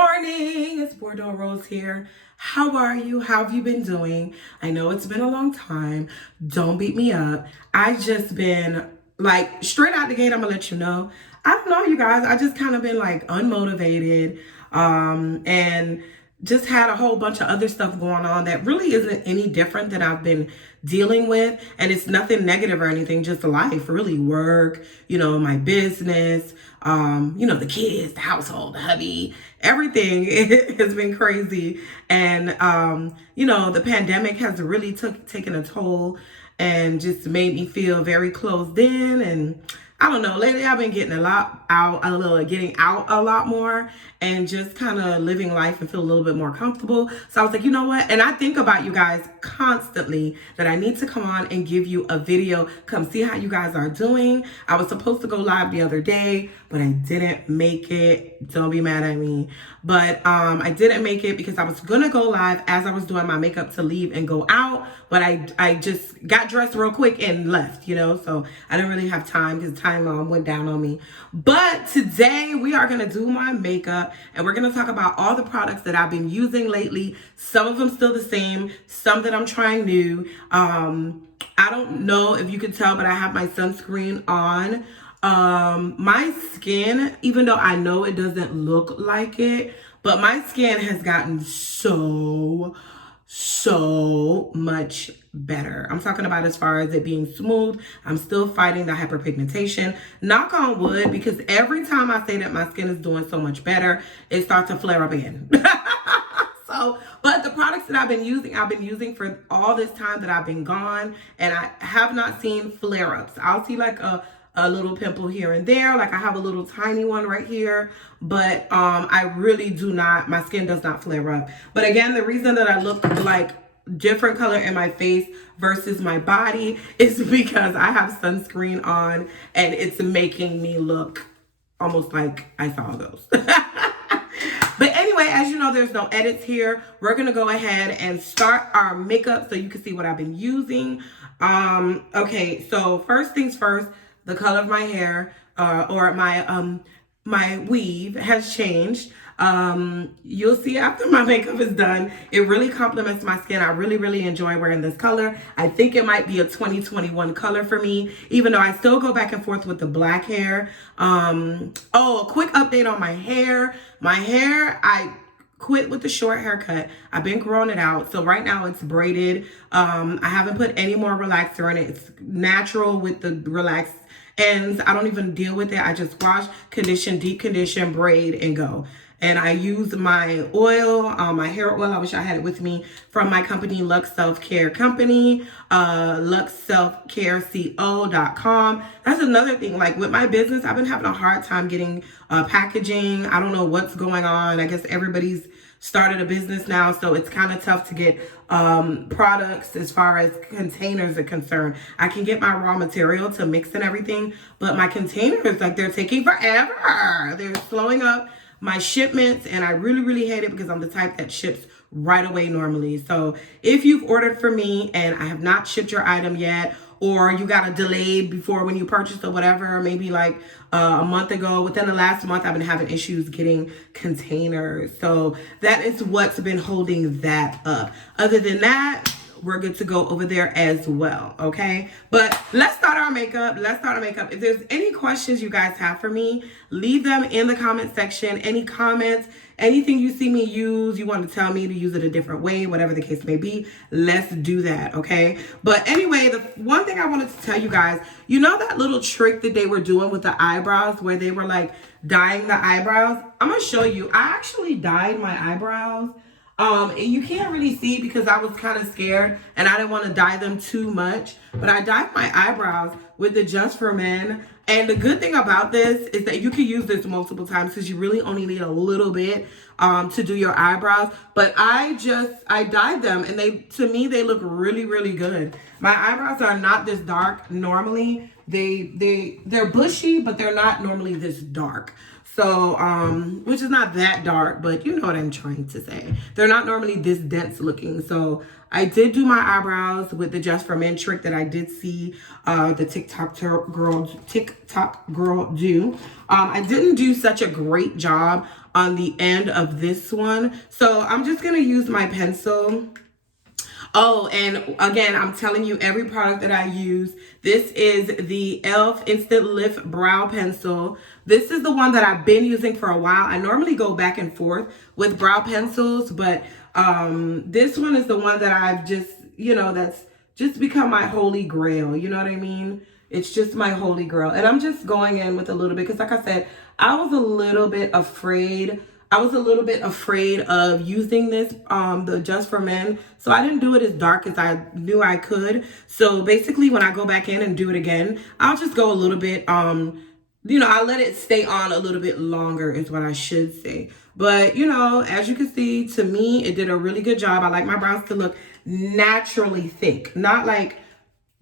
morning, it's Bordeaux Rose here. How are you? How have you been doing? I know it's been a long time. Don't beat me up. I just been like straight out the gate, I'm gonna let you know. I don't know, you guys. I just kind of been like unmotivated, and just had a whole bunch of other stuff going on that really isn't any different than I've been dealing with. And it's nothing negative or anything, just life, really work, my business, the kids, the household, the hubby, everything has been crazy. And, the pandemic has really taken a toll and just made me feel very closed in. And I don't know, lately I've been getting getting out a lot more and just kind of living life and feel a little bit more comfortable. So I was like, you know what? And I think about you guys constantly that I need to come on and give you a video, come see how you guys are doing. I was supposed to go live the other day, but I didn't make it. Don't be mad at me. But I didn't make it because I was going to go live as I was doing my makeup to leave and go out. But I just got dressed real quick and left, so I didn't really have time because time went down on me. But today we are going to do my makeup and we're going to talk about all the products that I've been using lately. Some of them still the same, some that I'm trying new. I don't know if you can tell, but I have my sunscreen on. My skin, even though I know it doesn't look like it, but my skin has gotten so much better. I'm talking about as far as it being smooth. I'm still fighting the hyperpigmentation. Knock on wood, because every time I say that my skin is doing so much better, it starts to flare up again. But the products that I've been using for all this time that I've been gone, and I have not seen flare-ups. I'll see like a little pimple here and there, like I have a little tiny one right here, but I really do not, my skin does not flare up. But again, the reason that I look like different color in my face versus my body is because I have sunscreen on and it's making me look almost like I saw those. But anyway, as you know, there's no edits here. We're gonna go ahead and start our makeup so you can see what I've been using. Okay, so first things first, the color of my hair or my weave has changed. You'll see after my makeup is done, it really complements my skin. I really enjoy wearing this color. I think it might be a 2021 color for me, even though I still go back and forth with the black hair. Oh, a quick update on my hair. My hair, I quit with the short haircut. I've been growing it out. So right now it's braided. I haven't put any more relaxer in it. It's natural with the relaxed ends. I don't even deal with it. I just wash, condition, deep condition, braid, and go. And I use my oil, my hair oil. I wish I had it with me, from my company, Lux Self Care Company, luxselfcareco.com. That's another thing. Like with my business, I've been having a hard time getting packaging. I don't know what's going on. I guess everybody's started a business now, so it's kind of tough to get products as far as containers are concerned. I can get my raw material to mix and everything, but my containers, like, they're taking forever. They're slowing up my shipments, and I really hate it because I'm the type that ships right away normally. So if you've ordered from me and I have not shipped your item yet, or you got a delayed before when you purchased or whatever, maybe like a month ago, within the last month, I've been having issues getting containers. So that is what's been holding that up. Other than that, we're good to go over there as well, okay? But let's start our makeup. If there's any questions you guys have for me, leave them in the comment section. Any comments, anything you see me use, you want to tell me to use it a different way, whatever the case may be, let's do that, okay? But anyway, the one thing I wanted to tell you guys, that little trick that they were doing with the eyebrows where they were like dyeing the eyebrows? I'm going to show you. I actually dyed my eyebrows. You can't really see because I was kind of scared and I didn't want to dye them too much, but I dyed my eyebrows with the Just for Men. And the good thing about this is that you can use this multiple times because you really only need a little bit to do your eyebrows. But I dyed them, and to me they look really good. My eyebrows are not this dark normally. They're bushy, but they're not normally this dark. So, which is not that dark, but you know what I'm trying to say. They're not normally this dense looking. So I did do my eyebrows with the Just for Men trick that I did see the TikTok girl do. I didn't do such a great job on the end of this one. So I'm just going to use my pencil. Oh, and again, I'm telling you every product that I use. This is the e.l.f. Instant Lift Brow Pencil. This is the one that I've been using for a while. I normally go back and forth with brow pencils, but this one is the one that I've just, that's just become my holy grail. You know what I mean? It's just my holy grail. And I'm just going in with a little bit, because like I said, I was a little bit afraid of using this, the Just for Men. So I didn't do it as dark as I knew I could. So basically when I go back in and do it again, I'll just go a little bit, I'll let it stay on a little bit longer is what I should say. But, as you can see, to me, it did a really good job. I like my brows to look naturally thick, not like,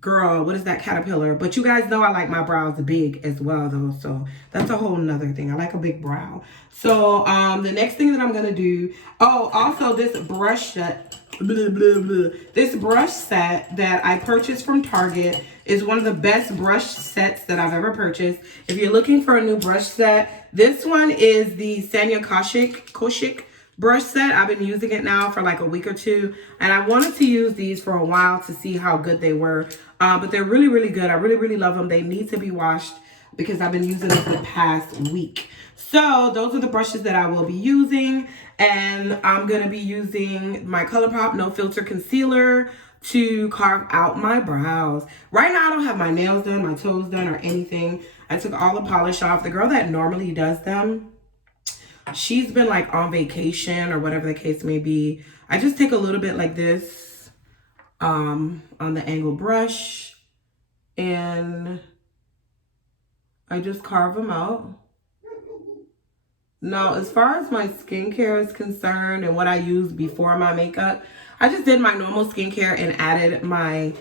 girl, what is that, caterpillar? But you guys know I like my brows big as well, though. So that's a whole nother thing. I like a big brow. So the next thing that I'm going to do, also this brush set, this brush set that I purchased from Target is one of the best brush sets that I've ever purchased. If you're looking for a new brush set, this one is the Sanya Koshik brush set. I've been using it now for like a week or two, and I wanted to use these for a while to see how good they were, but they're really, really good. I really, really love them. They need to be washed because I've been using them for the past week. So those are the brushes that I will be using, and I'm going to be using my ColourPop No Filter Concealer to carve out my brows. Right now I don't have my nails done, my toes done, or anything. I took all the polish off. The girl that normally does them, she's been like on vacation or whatever the case may be. I just take a little bit like this on the angle brush, and I just carve them out. Now, as far as my skincare is concerned and what I use before my makeup, I just did my normal skincare and added my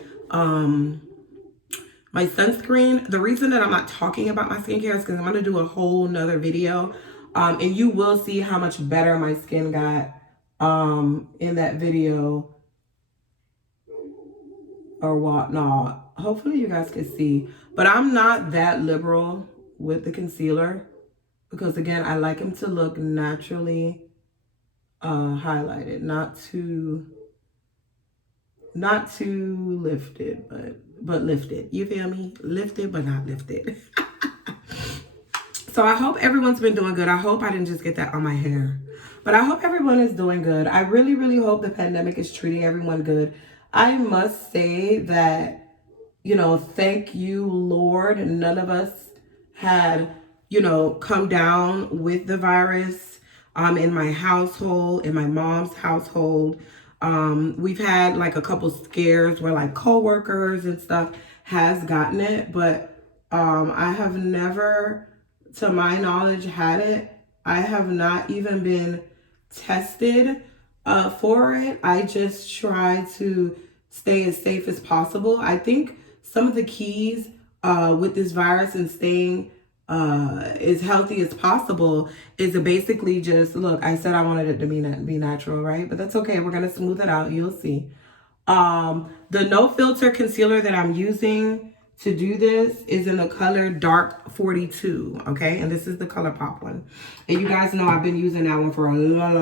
my sunscreen. The reason that I'm not talking about my skincare is because I'm going to do a whole nother video. And you will see how much better my skin got in that video or whatnot. Hopefully you guys can see. But I'm not that liberal with the concealer because, again, I like him to look naturally highlighted. Not too lifted, but lifted. You feel me? Lifted, but not lifted. So I hope everyone's been doing good. I hope I didn't just get that on my hair. But I hope everyone is doing good. I really, really hope the pandemic is treating everyone good. I must say that, thank you, Lord. None of us had, come down with the virus in my household, in my mom's household. We've had like a couple scares where like coworkers and stuff has gotten it. But I have never, to my knowledge, had it. I have not even been tested for it. I just try to stay as safe as possible. I think some of the keys with this virus and staying as healthy as possible is to basically just, look, I said I wanted it to be natural, right? But that's okay. We're going to smooth it out. You'll see. The No Filter concealer that I'm using to do this is in the color Dark 42, okay? And this is the ColourPop one. And you guys know I've been using that one for a long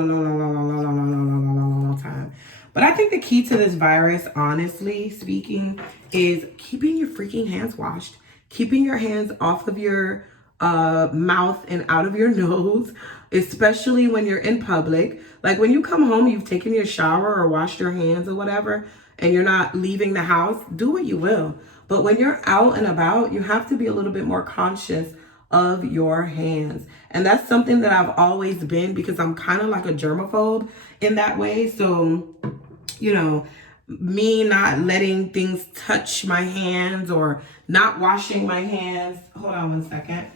time. But I think the key to this virus, honestly speaking, is keeping your freaking hands washed. Keeping your hands off of your mouth and out of your nose, especially when you're in public. Like when you come home, you've taken your shower or washed your hands or whatever, and you're not leaving the house, do what you will. But when you're out and about, you have to be a little bit more conscious of your hands. And that's something that I've always been, because I'm kind of like a germaphobe in that way. So, me not letting things touch my hands or not washing my hands. Hold on one second.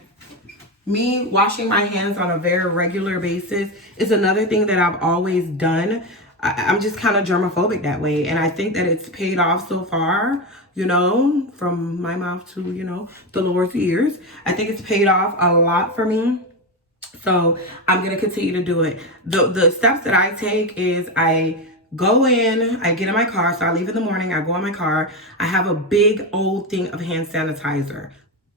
Me washing my hands on a very regular basis is another thing that I've always done. I'm just kind of germophobic that way. And I think that it's paid off so far, from my mouth to, the Lord's ears. I think it's paid off a lot for me. So I'm gonna continue to do it. The steps that I take is I go in, I get in my car. So I leave in the morning, I go in my car. I have a big old thing of hand sanitizer.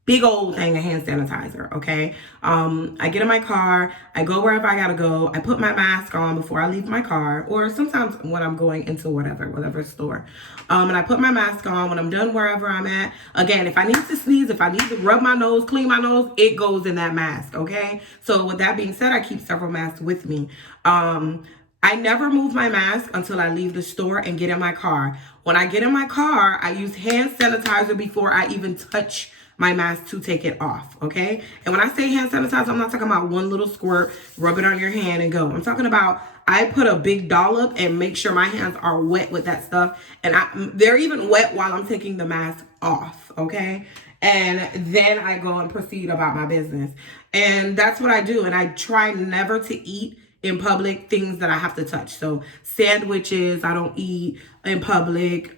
Big old thing of hand sanitizer, okay? I get in my car, I go wherever I gotta go, I put my mask on before I leave my car, or sometimes when I'm going into whatever store. And I put my mask on when I'm done wherever I'm at. Again, if I need to sneeze, if I need to rub my nose, clean my nose, it goes in that mask, okay? So with that being said, I keep several masks with me. I never move my mask until I leave the store and get in my car. When I get in my car, I use hand sanitizer before I even touch my mask to take it off, okay? And when I say hand sanitizer, I'm not talking about one little squirt, rub it on your hand and go. I'm talking about I put a big dollop and make sure my hands are wet with that stuff. And they're even wet while I'm taking the mask off, okay? And then I go and proceed about my business. And that's what I do. And I try never to eat in public things that I have to touch. So sandwiches, I don't eat in public.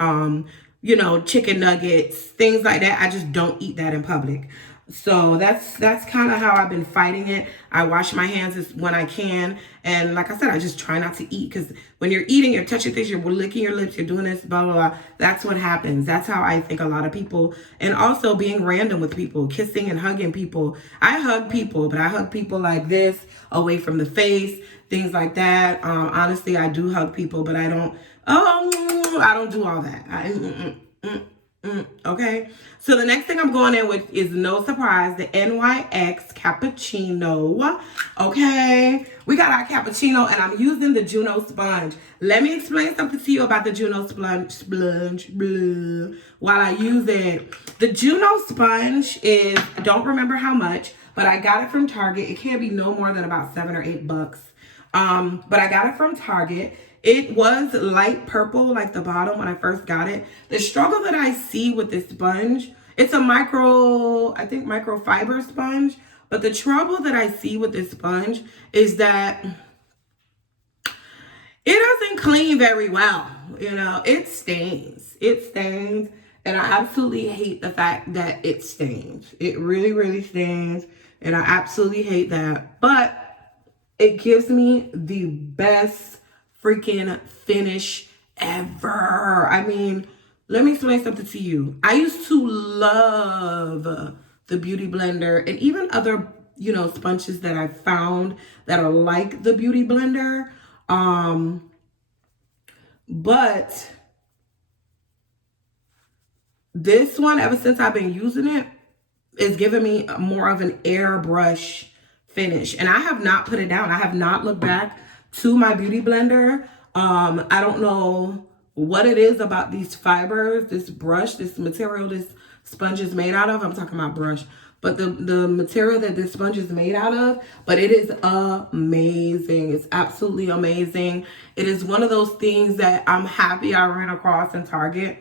Chicken nuggets, things like that. I just don't eat that in public. So that's kind of how I've been fighting it. I wash my hands when I can. And like I said, I just try not to eat, because when you're eating, you're touching things, you're licking your lips, you're doing this, blah, blah, blah. That's what happens. That's how I think a lot of people, and also being random with people, kissing and hugging people. I hug people, but I hug people like this, away from the face, things like that. Honestly, I do hug people, but I don't do all that. Okay, so the next thing I'm going in with is, no surprise, the NYX cappuccino. Okay, we got our cappuccino, and I'm using the Juno sponge. Let me explain something to you about the Juno sponge while I use it. The Juno sponge is, I don't remember how much, but I got it from Target. It can't be no more than about $7 or $8. But I got it from Target. It was light purple, like the bottom when I first got it. The struggle that I see with this sponge, it's a microfiber sponge. But the trouble that I see with this sponge is that it doesn't clean very well. It stains. It stains. And I absolutely hate the fact that it stains. It really, really stains. And I absolutely hate that. But it gives me the best freaking finish ever. I mean, let me explain something to you. I used to love the Beauty Blender, and even other, sponges that I found that are like the Beauty Blender. But this one, ever since I've been using it, is giving me more of an airbrush finish. And I have not put it down. I have not looked back to my Beauty Blender. I don't know what it is about these fibers, this brush, this material this sponge is made out of. I'm talking about brush. But the material that this sponge is made out of, but it is amazing. It's absolutely amazing. It is one of those things that I'm happy I ran across in Target.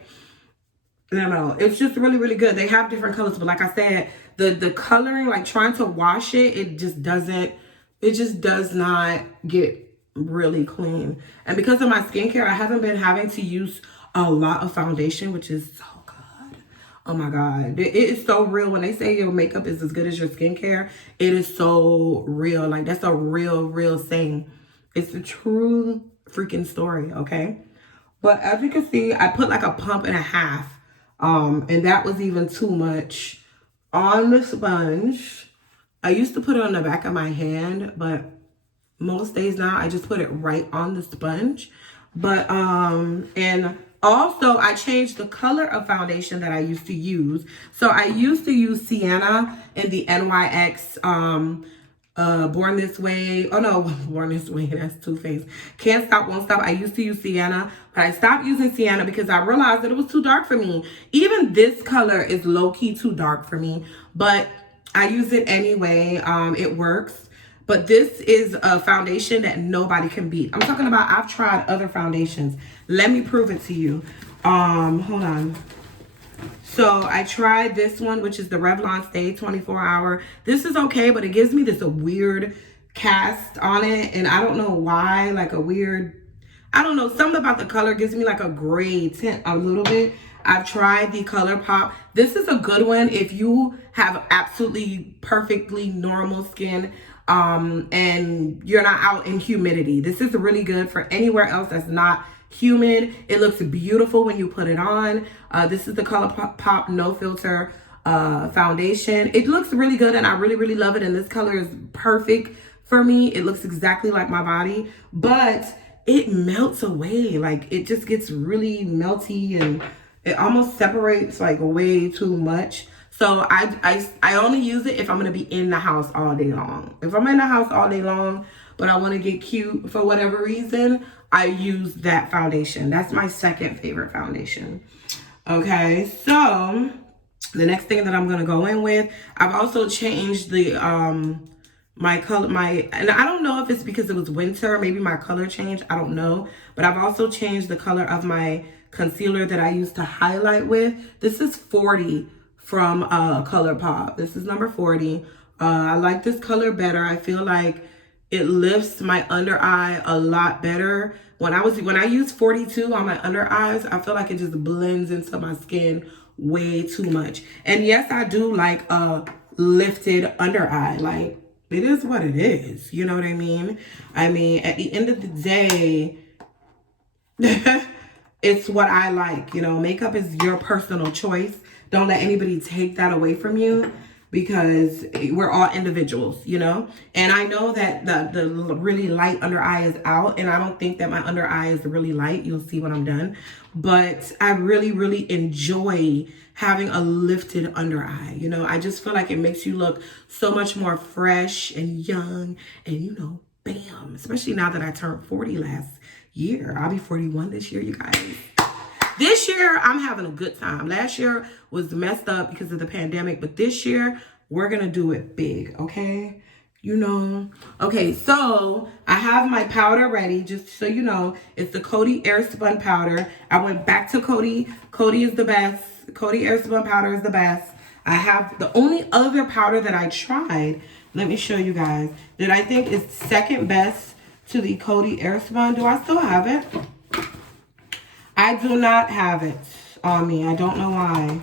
No, it's just really, really good. They have different colors, but like I said, the coloring, like trying to wash it, it just does not get really clean. And because of my skincare, I haven't been having to use a lot of foundation, which is so good. Oh my God. It is so real. When they say your makeup is as good as your skincare, it is so real. Like, that's a real, real thing. It's a true freaking story, okay? But as you can see, I put like a pump and a half. And that was even too much on the sponge. I used to put it on the back of my hand, but most days now I just put it right on the sponge. But and also I changed the color of foundation that I used to use. So I used to use Sienna in the NYX Born This Way. Oh no, Born This Way, that's Too Faced. Can't Stop, Won't Stop. I used to use Sienna, but I stopped using Sienna because I realized that it was too dark for me. Even this color is low-key too dark for me, but I use it anyway. It works. But this is a foundation that nobody can beat. I'm talking about, I've tried other foundations. Let me prove it to you. Hold on. So I tried this one, which is the Revlon Stay 24 Hour. This is okay, but it gives me this a weird cast on it. And I don't know why, like a weird, I don't know, something about the color gives me like a gray tint a little bit. I've tried the Color Pop. This is a good one if you have absolutely perfectly normal skin. and you're not out in humidity. This is really good for anywhere else that's not humid. It looks beautiful when you put it on. This is the ColourPop No Filter foundation. It looks really good and I really love it, and this color is perfect for me. It looks exactly like my body, but it melts away. Like, it just gets really melty and it almost separates like way too much. So I only use it if I'm gonna be in the house all day long. If I'm in the house all day long, but I want to get cute for whatever reason, I use that foundation. That's my second favorite foundation. Okay, so the next thing that I'm gonna go in with, I've also changed the my color, and I don't know if it's because it was winter, maybe my color changed, I don't know, but I've also changed the color of my concealer that I used to highlight with. This is 40 from ColourPop. This is number 40. I like this color better. I feel like it lifts my under eye a lot better. When I use 42 on my under eyes, I feel like it just blends into my skin way too much. And yes, I do like a lifted under eye. Like, it is what it is. You know what I mean? I mean, at the end of the day, it's what I like. You know, makeup is your personal choice. Don't let anybody take that away from you, because we're all individuals, you know? And I know that the really light under eye is out, and I don't think that my under eye is really light. You'll see when I'm done. But I really enjoy having a lifted under eye. You know, I just feel like it makes you look so much more fresh and young and, you know, bam. Especially now that I turned 40 last year. I'll be 41 this year, you guys. This year, I'm having a good time. Last year was messed up because of the pandemic, but this year, we're gonna do it big, okay? You know? Okay, so I have my powder ready, just so you know. It's the Coty Airspun powder. I went back to Coty. Coty is the best. Coty Airspun powder is the best. I have the only other powder that I tried, let me show you guys, that I think is second best to the Coty Airspun. Do I still have it? I do not have it on me. I don't know why.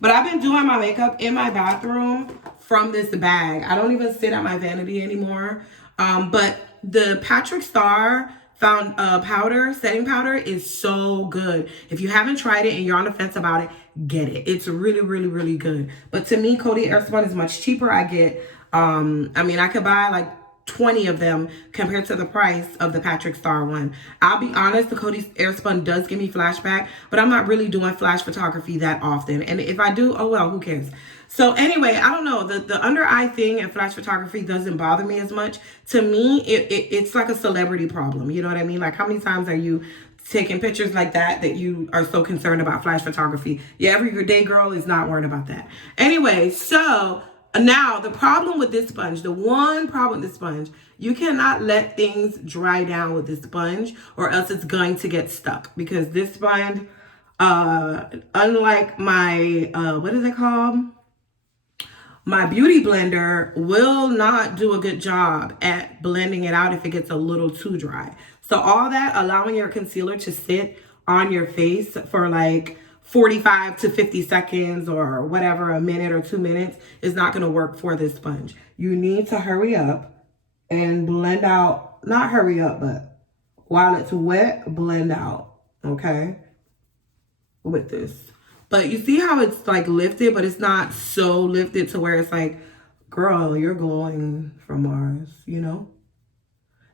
But I've been doing my makeup in my bathroom from this bag. I don't even sit at my vanity anymore. But the Patrick Star powder, setting powder, is so good. If you haven't tried it and you're on the fence about it, get it. It's really good. But to me, Coty Airspun is much cheaper. I get, I mean, I could buy like 20 of them compared to the price of the Patrick Star one. I'll be honest, the Coty Airspun does give me flashback, but I'm not really doing flash photography that often. And if I do, oh well, who cares? So anyway, I don't know. The under eye thing and flash photography doesn't bother me as much. To me, it's like a celebrity problem. You know what I mean? Like, how many times are you taking pictures like that you are so concerned about flash photography? Yeah, everyday girl is not worried about that. Anyway, so now, the problem with this sponge, the one problem with this sponge, you cannot let things dry down with this sponge or else it's going to get stuck. Because this sponge, unlike my, what is it called? My beauty blender will not do a good job at blending it out if it gets a little too dry. So all that, allowing your concealer to sit on your face for like 45 to 50 seconds or whatever, a minute or 2 minutes, is not going to work for this sponge. You need to hurry up and blend out, not hurry up, but while it's wet, blend out, okay, with this. But you see how it's like lifted, but it's not so lifted to where it's like, girl, you're glowing from Mars, you know?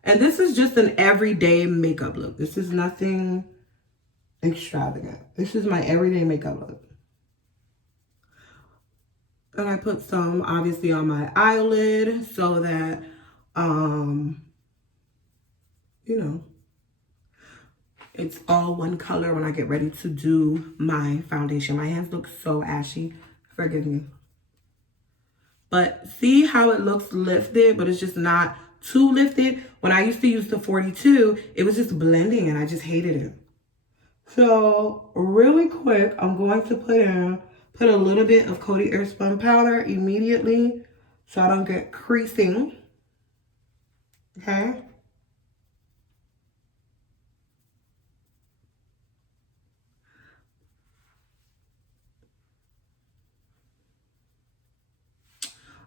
And this is just an everyday makeup look. This is nothing extravagant. This is my everyday makeup look. And I put some obviously on my eyelid so that, you know, it's all one color when I get ready to do my foundation. My hands look so ashy. Forgive me. But see how it looks lifted, but it's just not too lifted. When I used to use the 42, it was just blending and I just hated it. So really quick, I'm going to put a little bit of Coty Airspun powder immediately so I don't get creasing. Okay.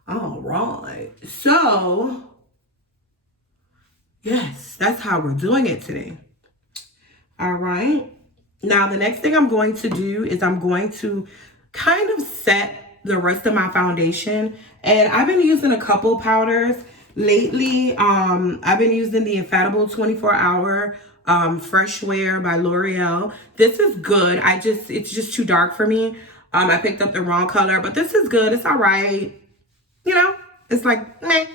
All right. So Yes, that's how we're doing it today. All right. Now, the next thing I'm going to do is I'm going to kind of set the rest of my foundation. And I've been using a couple powders lately. I've been using the Infallible 24-hour Fresh Wear by L'Oreal. This is good. It's just too dark for me. I picked up the wrong color, but this is good. It's all right. You know, it's like, meh.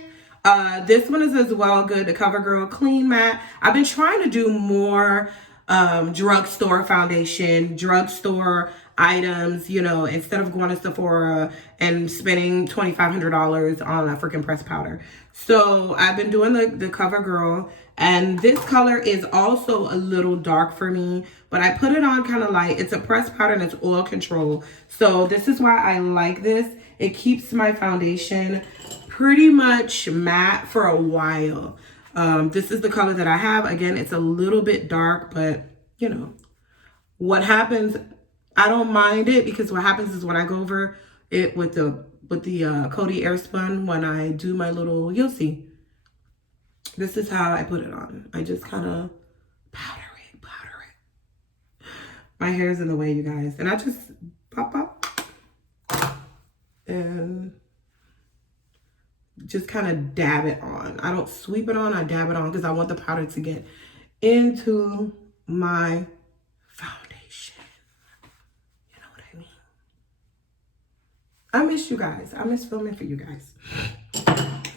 This one is as well good, the CoverGirl Clean Matte. I've been trying to do more drugstore foundation, drugstore items, you know, instead of going to Sephora and spending $2,500 on a freaking pressed powder. So I've been doing the CoverGirl, and this color is also a little dark for me, but I put it on kind of light. It's a pressed powder and it's oil control. So this is why I like this. It keeps my foundation pretty much matte for a while. This is the color that I have. Again, it's a little bit dark, but you know, what happens, I don't mind it, because what happens is when I go over it with the Coty Airspun, when I do my little, you'll see. This is how I put it on. I just kind of powder it. My hair is in the way, you guys. And I just pop. And just kind of dab it on. I don't sweep it on, I dab it on because I want the powder to get into my foundation. You know what I mean? I miss you guys. I miss filming for you guys.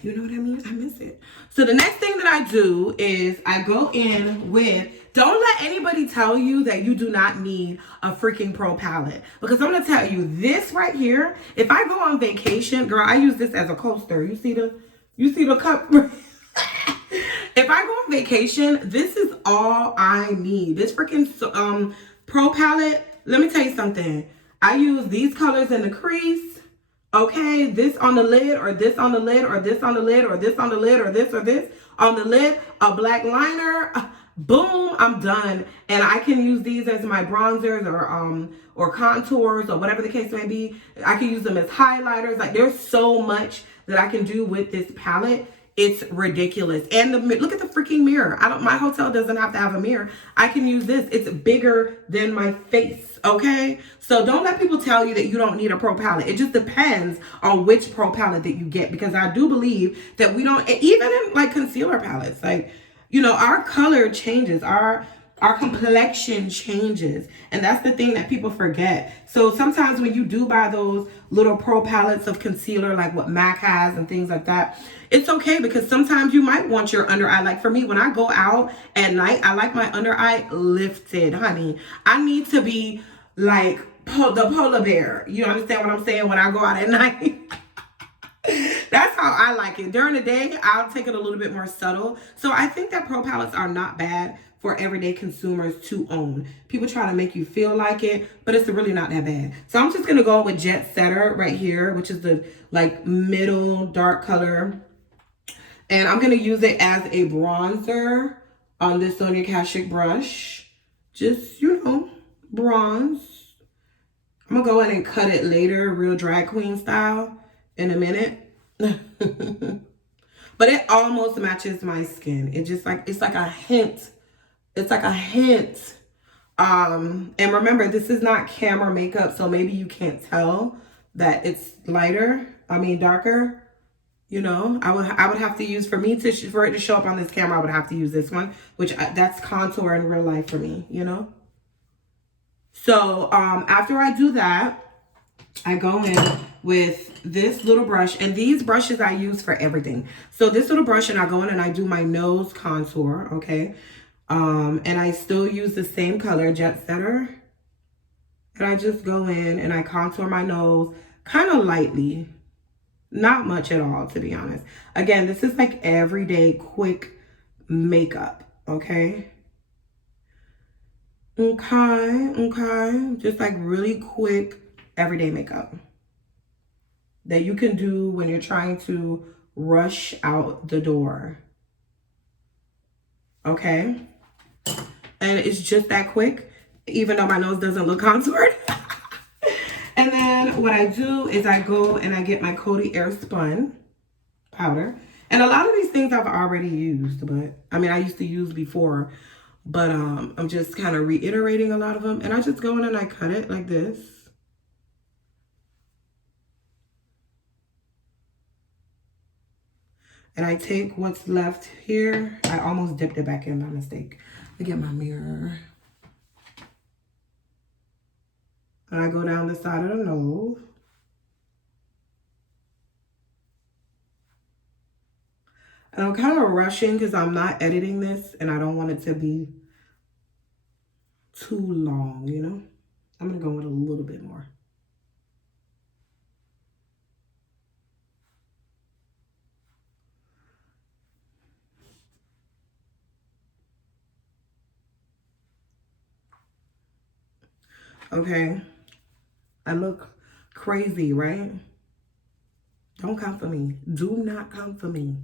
You know what I mean? I miss it. So the next thing that I do is I go in with, don't let anybody tell you that you do not need a freaking pro palette. Because I'm going to tell you, this right here, if I go on vacation, girl, I use this as a coaster. You see the cup? If I go on vacation, this is all I need. This freaking pro palette, let me tell you something. I use these colors in the crease. Okay, this on the lid, or this on the lid, or this on the lid, or this on the lid, or this on the lid, a black liner, boom, I'm done. And I can use these as my bronzers or contours or whatever the case may be. I can use them as highlighters. Like, there's so much that I can do with this palette. It's ridiculous. And look at the freaking mirror. My hotel doesn't have to have a mirror. I can use this. It's bigger than my face, okay? So don't let people tell you that you don't need a pro palette. It just depends on which pro palette that you get, because I do believe that we don't, even in like concealer palettes, like, you know, our color changes, our complexion changes, and that's the thing that people forget. So sometimes when you do buy those little pro palettes of concealer, like what MAC has and things like that, it's okay, because sometimes you might want your under eye. Like for me, when I go out at night, I like my under eye lifted, honey. I need to be like the polar bear. You understand what I'm saying? When I go out at night. That's how I like it. During the day, I'll take it a little bit more subtle. So I think that pro palettes are not bad for everyday consumers to own. People try to make you feel like it, but it's really not that bad. So I'm just going to go with Jet Setter right here, which is the like middle dark color. And I'm going to use it as a bronzer on this Sonia Kashuk brush. Just, you know, bronze. I'm going to go in and cut it later, real drag queen style, in a minute. But it almost matches my skin. It just like, it's like a hint. It's like a hint. And remember, this is not camera makeup, so maybe you can't tell that it's darker. You know, I would have to use, for it to show up on this camera, I would have to use this one, which that's contour in real life for me, you know. So after I do that, I go in with this little brush, and these brushes I use for everything. So this little brush, and I go in and I do my nose contour, okay? And I still use the same color, Jet Setter. And I just go in and I contour my nose kind of lightly. Not much at all, to be honest. Again, this is like everyday quick makeup, okay? Okay. Just like really quick everyday makeup that you can do when you're trying to rush out the door. Okay? And it's just that quick, even though my nose doesn't look contoured. And then what I do is I go and I get my Coty Airspun powder, And a lot of these things I've already used, but I mean, I used to use before, but I'm just kind of reiterating a lot of them. And I just go in and I cut it like this. And I take what's left here. I almost dipped it back in by mistake. Let me get my mirror. And I go down the side of the nose. And I'm kind of rushing because I'm not editing this and I don't want it to be too long, you know? I'm going to go with a little bit more. Okay. I look crazy, right? Don't come for me. Do not come for me.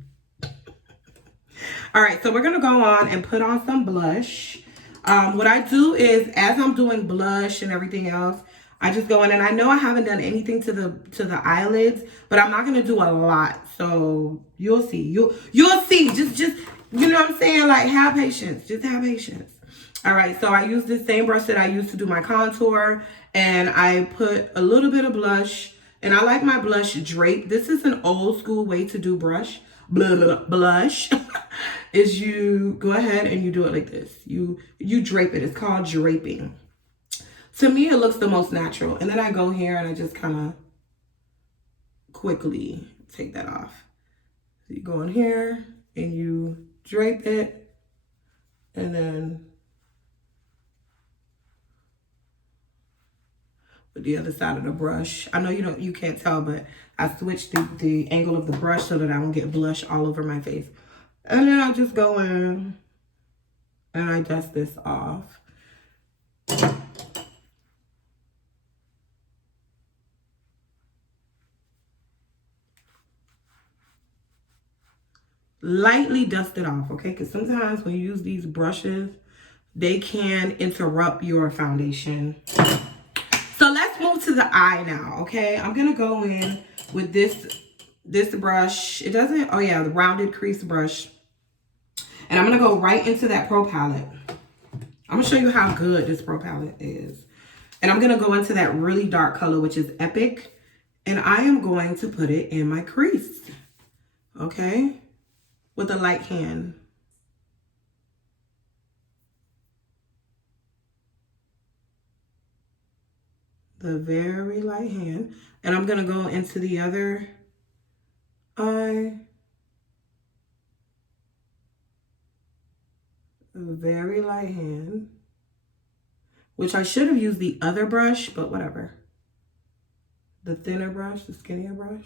All right, so we're going to go on and put on some blush. What I do is, as I'm doing blush and everything else, I just go in, and I know I haven't done anything to the eyelids, but I'm not gonna do a lot. So you'll see. You'll see. Just you know what I'm saying? Like, have patience. Just have patience. All right, so I use this same brush that I used to do my contour, and I put a little bit of blush, and I like my blush draped. This is an old school way to do blush. Is you go ahead and you do it like this. You drape it. It's called draping. To me, it looks the most natural. And then I go here and I just kind of quickly take that off. So you go in here and you drape it, and then with the other side of the brush. I know you can't tell, but I switched the angle of the brush so that I won't get blush all over my face. And then I just go in and I dust this off. Lightly dust it off, okay? Because sometimes when you use these brushes, they can interrupt your foundation. So let's move to the eye now, okay? I'm gonna go in with this brush. It doesn't, oh yeah, the rounded crease brush. And I'm gonna go right into that Pro palette. I'm gonna show you how good this Pro palette is. And I'm gonna go into that really dark color, which is Epic. And I am going to put it in my crease, okay? With a light hand. The very light hand. And I'm gonna go into the other eye. A very light hand. Which I should have used the other brush, but whatever. The thinner brush, the skinnier brush.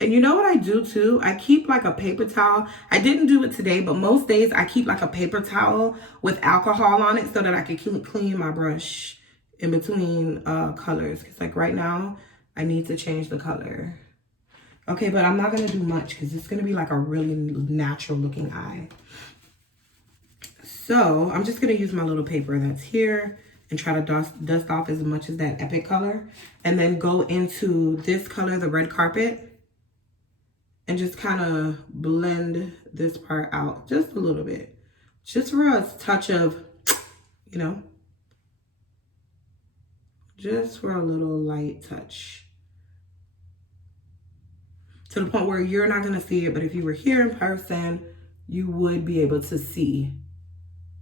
And you know what I do too? I keep like a paper towel. I didn't do it today, but most days I keep like a paper towel with alcohol on it so that I can clean my brush in between colors. Because like right now, I need to change the color. Okay, but I'm not going to do much because it's going to be like a really natural looking eye. So I'm just going to use my little paper that's here and try to dust off as much as that Epic color. And then go into this color, the red carpet. And just kind of blend this part out just a little bit. Just for a touch of, you know, just for a little light touch. To the point where you're not going to see it, but if you were here in person, you would be able to see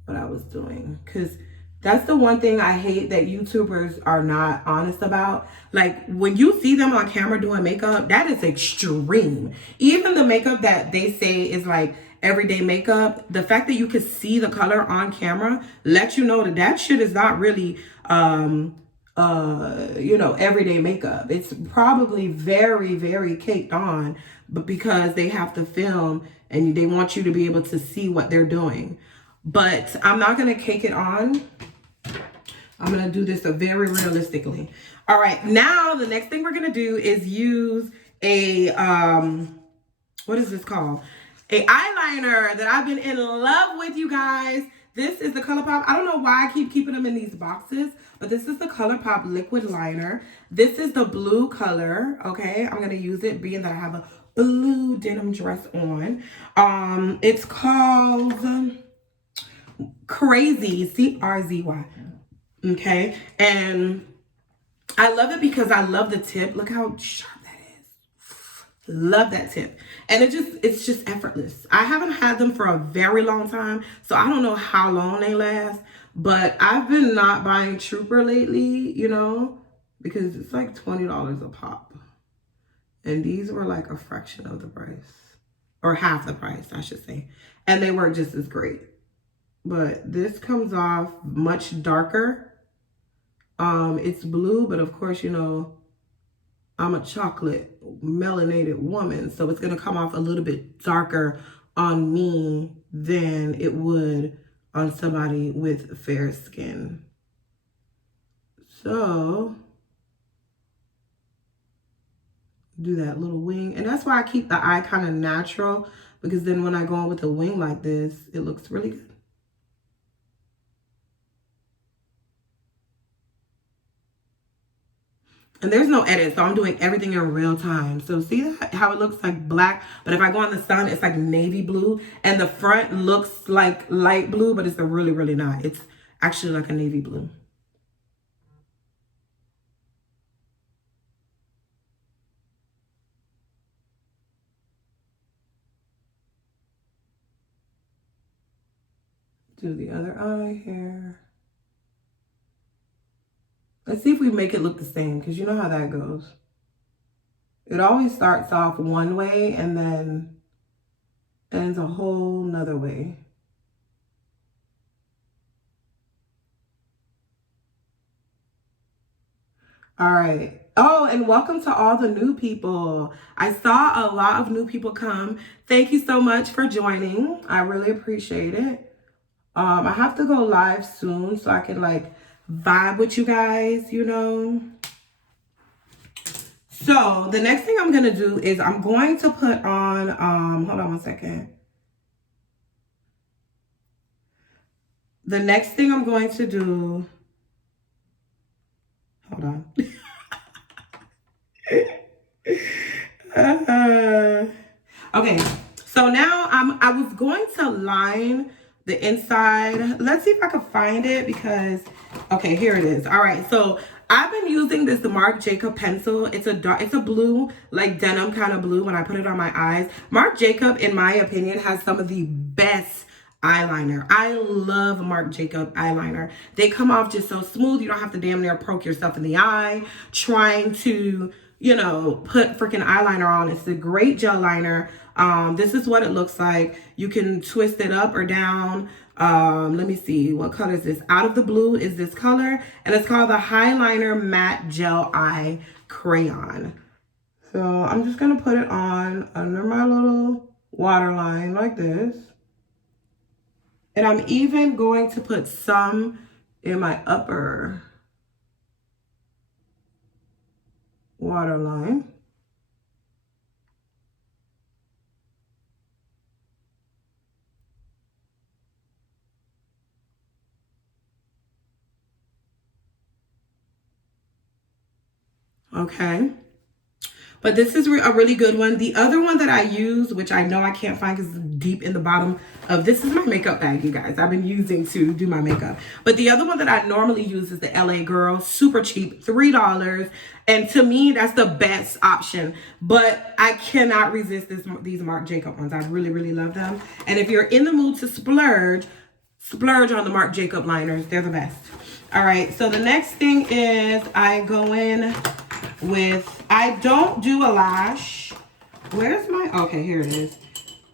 what I was doing. Because that's the one thing I hate that YouTubers are not honest about. Like, when you see them on camera doing makeup, that is extreme. Even the makeup that they say is like everyday makeup, the fact that you can see the color on camera lets you know that that shit is not really, you know, everyday makeup. It's probably very, very caked on, but because they have to film and they want you to be able to see what they're doing. But I'm not going to cake it on. I'm going to do this very realistically. All right. Now, the next thing we're going to do is use a, what is this called? A eyeliner that I've been in love with, you guys. This is the ColourPop. I don't know why I keep keeping them in these boxes, but this is the ColourPop liquid liner. This is the blue color, okay? I'm going to use it being that I have a blue denim dress on. It's called Crazy, C-R-Z-Y, okay? And I love it because I love the tip. Look how sharp that is. Love that tip. And it's just effortless. I haven't had them for a very long time, so I don't know how long they last, but I've been not buying Trooper lately, you know, because it's like $20 a pop. And these were like a fraction of the price, or half the price, I should say. And they work just as great. But this comes off much darker. It's blue, but of course, you know, I'm a chocolate melanated woman, so it's gonna come off a little bit darker on me than it would on somebody with fair skin. So do that little wing, and that's why I keep the eye kind of natural, because then when I go on with a wing like this, it looks really good. And there's no edit, so I'm doing everything in real time. So see that, how it looks like black, but if I go in the sun, it's like navy blue, and the front looks like light blue, but it's really, really not. It's actually like a navy blue. Do the other eye here. Let's see if we make it look the same, because you know how that goes. It always starts off one way and then ends a whole nother way. All right. Oh, and welcome to all the new people. I saw a lot of new people come. Thank you so much for joining. I really appreciate it. I have to go live soon so I can like vibe with you guys, you know. So the next thing I'm gonna do is I'm going to put on, hold on one second. The next thing I'm going to do, hold on. Okay, so now I was going to line the inside. Let's see if I can find it, because okay, here it is. All right, so I've been using this Marc Jacob pencil. It's a blue, like denim kind of blue when I put it on my eyes. Marc Jacob, in my opinion, has some of the best eyeliner. I love Marc Jacob eyeliner. They come off just so smooth. You don't have to damn near poke yourself in the eye trying to, you know, put freaking eyeliner on. It's a great gel liner. This is what it looks like. You can twist it up or down. Let me see, what color is this? Out of the Blue is this color, and it's called the Highliner Matte Gel Eye Crayon. So I'm just gonna put it on under my little waterline like this. And I'm even going to put some in my upper waterline. Okay. But this is a really good one. The other one that I use, which I know I can't find because it's deep in the bottom of, this is my makeup bag, you guys. I've been using to do my makeup. But the other one that I normally use is the LA Girl. Super cheap, $3. And to me, that's the best option. But I cannot resist these Marc Jacob ones. I really, really love them. And if you're in the mood to splurge on the Marc Jacob liners. They're the best. All right, so the next thing is I go in with, I don't do a lash. Where's my, okay, here it is.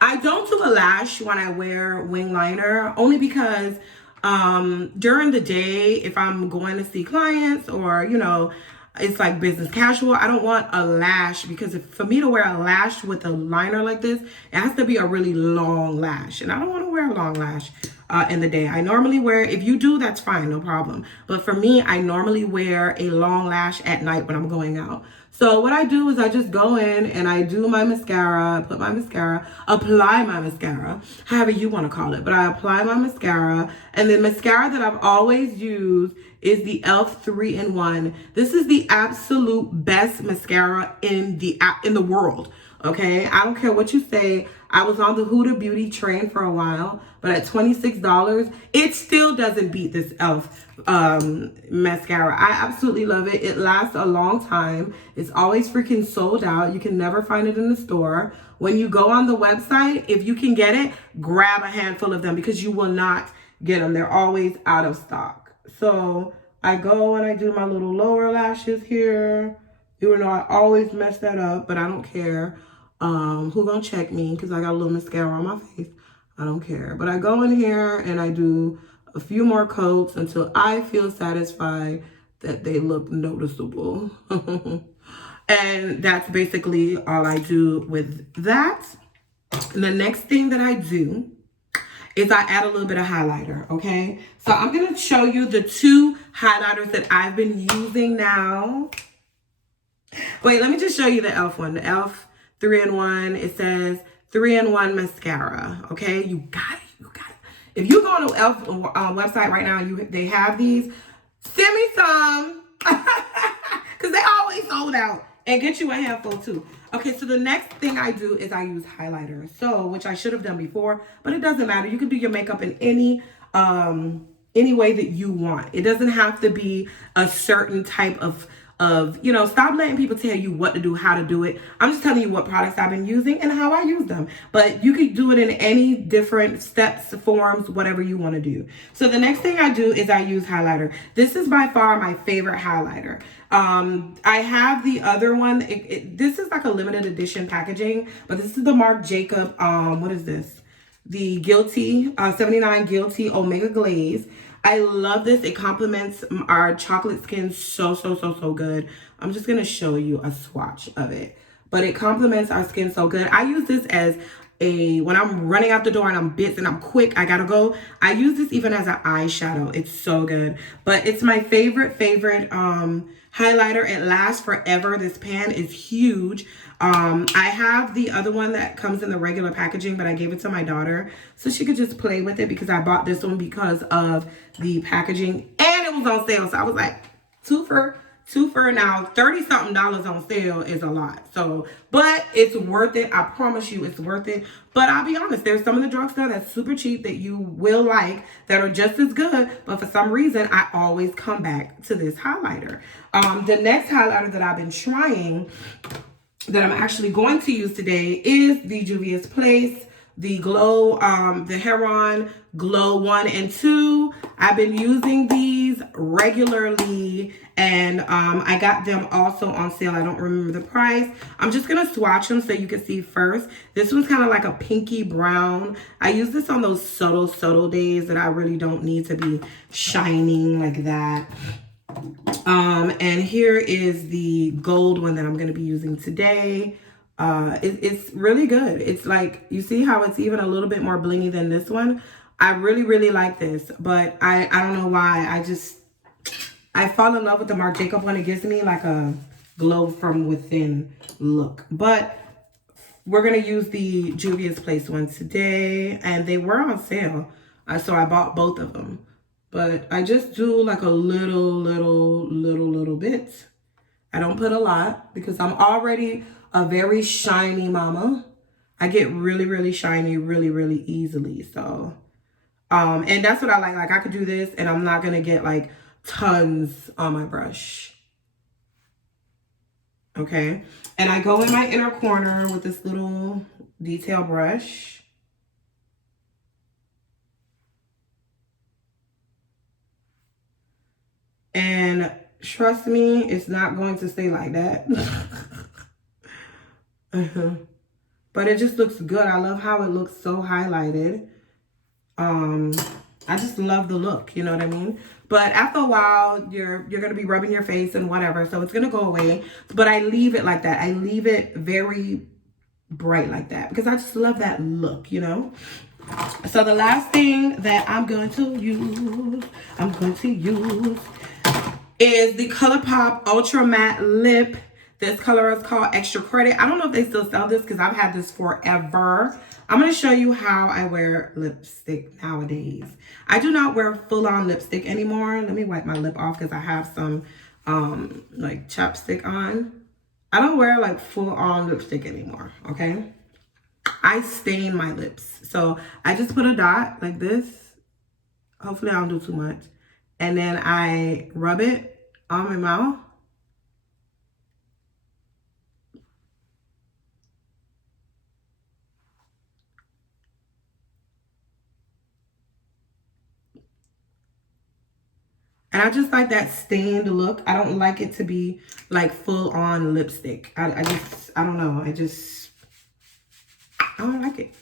I don't do a lash when I wear wing liner, only because during the day, if I'm going to see clients or, you know, it's like business casual, I don't want a lash, because for me to wear a lash with a liner like this, it has to be a really long lash. And I don't want to wear a long lash in the day. I normally wear, if you do, that's fine, no problem. But for me, I normally wear a long lash at night when I'm going out. So what I do is I just go in and I do my mascara, put my mascara, apply my mascara, however you want to call it. But I apply my mascara, and the mascara that I've always used is the e.l.f. 3-in-1. This is the absolute best mascara in the world. Okay, I don't care what you say. I was on the Huda Beauty train for a while, but at $26, it still doesn't beat this e.l.f. Mascara. I absolutely love it. It lasts a long time. It's always freaking sold out. You can never find it in the store. When you go on the website, if you can get it, grab a handful of them because you will not get them. They're always out of stock. So I go and I do my little lower lashes here. Even though I always mess that up, but I don't care. Who gonna check me? Because I got a little mascara on my face. I don't care. But I go in here and I do a few more coats until I feel satisfied that they look noticeable. And that's basically all I do with that. And the next thing that I do is I add a little bit of highlighter, okay? So I'm gonna show you the two highlighters that I've been using now. Wait, let me just show you the e.l.f. one. The e.l.f. 3-in-1. It says 3-in-1 mascara. Okay, you got it. You got it. If you go on the e.l.f. Website right now, they have these. Send me some, cause they always sold out. And get you a handful too. Okay, so the next thing I do is I use highlighter. So, which I should have done before, but it doesn't matter. You can do your makeup in any way that you want. It doesn't have to be a certain type of, stop letting people tell you what to do, how to do it. I'm just telling you what products I've been using and how I use them. But you could do it in any different steps, forms, whatever you want to do. So the next thing I do is I use highlighter. This is by far my favorite highlighter. I have the other one. This is like a limited edition packaging, but this is the Marc Jacob, what is this? The Guilty, 79 Guilty Omega Glaze. I love this. It complements our chocolate skin so good. I'm just going to show you a swatch of it. But it complements our skin so good. I use this as when I'm running out the door and I'm busy and I'm quick, I gotta go. I use this even as an eyeshadow. It's so good. But it's my favorite highlighter. It lasts forever. This pan is huge. I have the other one that comes in the regular packaging, but I gave it to my daughter so she could just play with it because I bought this one because of the packaging and it was on sale. So I was like, two for now. $30-something on sale is a lot. So, but it's worth it. I promise you it's worth it. But I'll be honest, there's some in the drugstore that's super cheap that you will like that are just as good. But for some reason, I always come back to this highlighter. The next highlighter that I've been trying that I'm actually going to use today is the Juvia's Place, the Glow, the Heron Glow 1 and 2. I've been using these regularly and I got them also on sale. I don't remember the price. I'm just gonna swatch them so you can see first. This one's kind of like a pinky brown. I use this on those subtle days that I really don't need to be shining like that. And here is the gold one that I'm going to be using today. It's really good. It's like, you see how it's even a little bit more blingy than this one? I really like this, but I don't know why. I fall in love with the Marc Jacob one. It gives me like a glow from within look. But we're going to use the Juvia's Place one today, and they were on sale. So I bought both of them. But I just do like a little bit. I don't put a lot because I'm already a very shiny mama. I get really shiny really easily. So, and that's what I like. Like I could do this and I'm not going to get like tons on my brush. Okay. And I go in my inner corner with this little detail brush. And trust me, it's not going to stay like that. But it just looks good. I love how it looks so highlighted. I just love the look, you know what I mean? But after a while, you're going to be rubbing your face and whatever. So it's going to go away. But I leave it like that. I leave it very bright like that because I just love that look, you know? So the last thing that I'm going to use is the ColourPop Ultra Matte Lip This color is called Extra Credit. I don't know if they still sell this because I've had this forever. I'm going to show you how I wear lipstick nowadays. I do not wear full-on lipstick anymore. Let me wipe my lip off because I have some like chapstick on. I don't wear like full-on lipstick anymore, okay? I stain my lips. So I just put a dot like this. Hopefully I don't do too much. And then I rub it on my mouth. And I just like that stained look. I don't like it to be like full on lipstick. I don't know. I don't like it.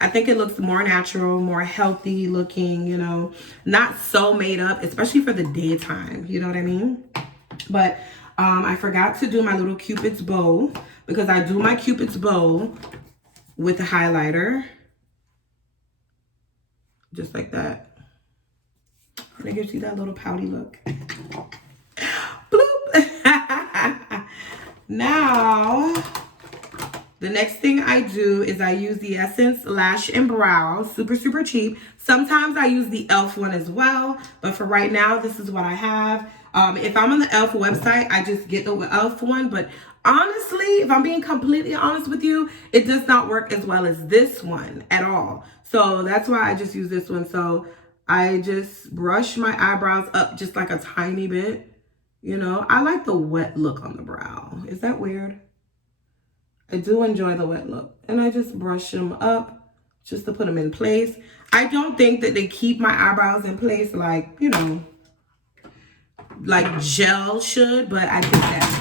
I think it looks more natural, more healthy looking, you know, not so made up, especially for the daytime. You know what I mean? But I forgot to do my little Cupid's bow because I do my Cupid's bow with the highlighter. Just like that. And it gives you that little pouty look. Bloop. Now, the next thing I do is I use the Essence Lash and Brow. Super, super cheap. Sometimes I use the e.l.f. one as well. But for right now, this is what I have. If I'm on the e.l.f. website, I just get the e.l.f. one. But honestly, if I'm being completely honest with you, it does not work as well as this one at all. So that's why I just use this one. So I just brush my eyebrows up just like a tiny bit. You know, I like the wet look on the brow. Is that weird? I do enjoy the wet look. And I just brush them up just to put them in place. I don't think that they keep my eyebrows in place like, you know, like gel should, but I think that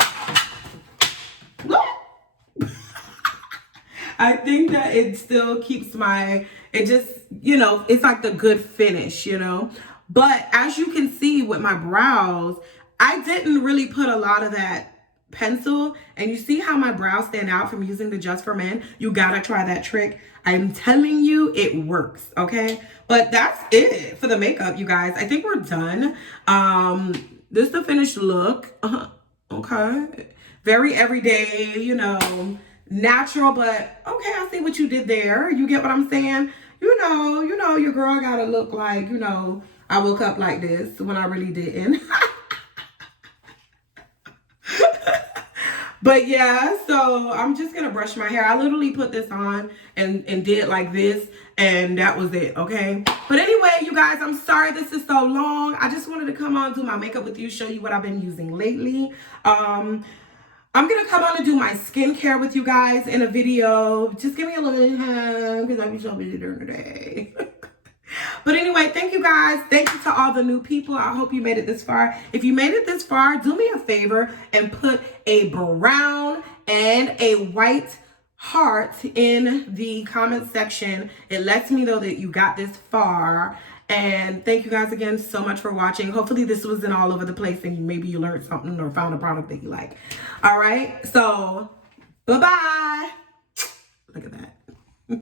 I think that it still keeps my, it just, you know, it's like the good finish, you know. But as you can see with my brows, I didn't really put a lot of that pencil. And you see how my brows stand out from using the Just For Men? You gotta try that trick. I'm telling you, it works, okay? But that's it for the makeup, you guys. I think we're done. This is the finished look. Okay. Very everyday, you know, natural, but okay, I see what you did there. You get what I'm saying? You know, your girl gotta look like, you know, I woke up like this when I really didn't. But yeah, so I'm just gonna brush my hair. I literally put this on and did like this, and that was it, okay? But anyway, you guys, I'm sorry this is so long. I just wanted to come on, do my makeup with you, show you what I've been using lately. I'm gonna come on and do my skincare with you guys in a video. Just give me a little hand because I be so busy during the day. But anyway, thank you guys. Thank you to all the new people. I hope you made it this far. If you made it this far, do me a favor and put a brown and a white heart in the comment section. It lets me know that you got this far. And thank you guys again so much for watching. Hopefully this wasn't all over the place and maybe you learned something or found a product that you like. All right, so bye-bye. Look at that.